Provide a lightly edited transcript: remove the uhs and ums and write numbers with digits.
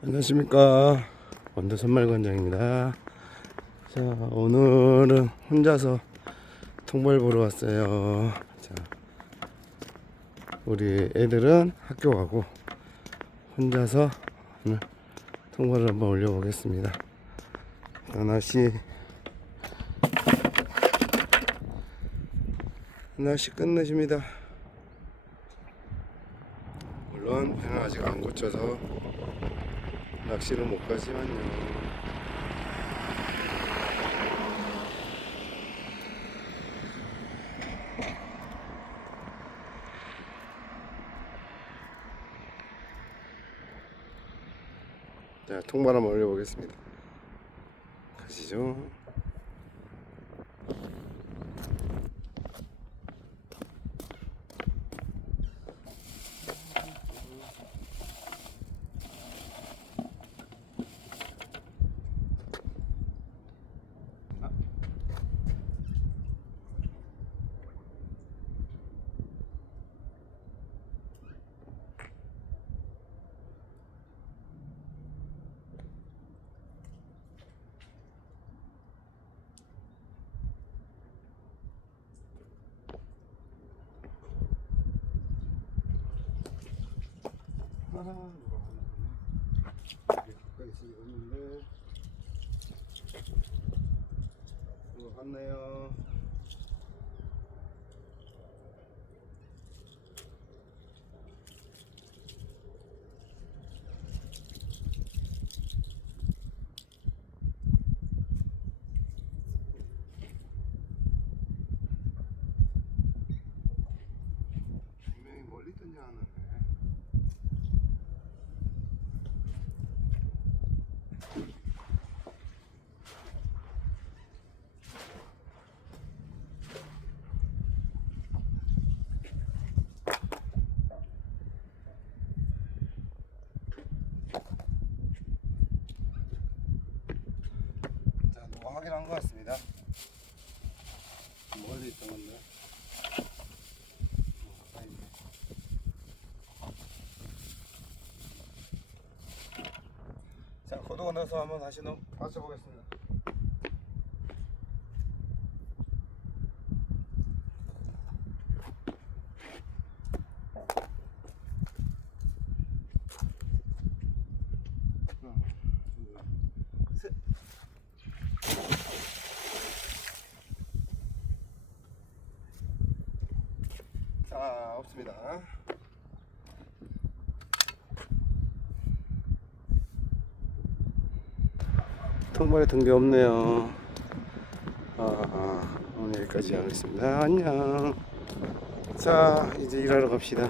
안녕하십니까, 원도선말관장입니다. 자, 오늘은 혼자서 통발 보러 왔어요. 자, 우리 애들은 학교 가고 혼자서 오늘 통발을 한번 올려보겠습니다. 날씨 끝내줍니다. 물론 배는 아직 안 고쳐서 낚시를 못 가지만요. 자, 통발 한번 올려보겠습니다. 가시죠. 누가 가까이 있었는데 누가 갔네요. 분명히 멀리 던져 놨는데. 확인한 것 같습니다. 멀리 있던 건데. 자, 고도가 넣어서 한번 다시 맞춰보겠습니다. 자, 없습니다. 통발에 든 게 없네요. 오늘 여기까지 하겠습니다. 안녕. 자, 이제 일하러 갑시다.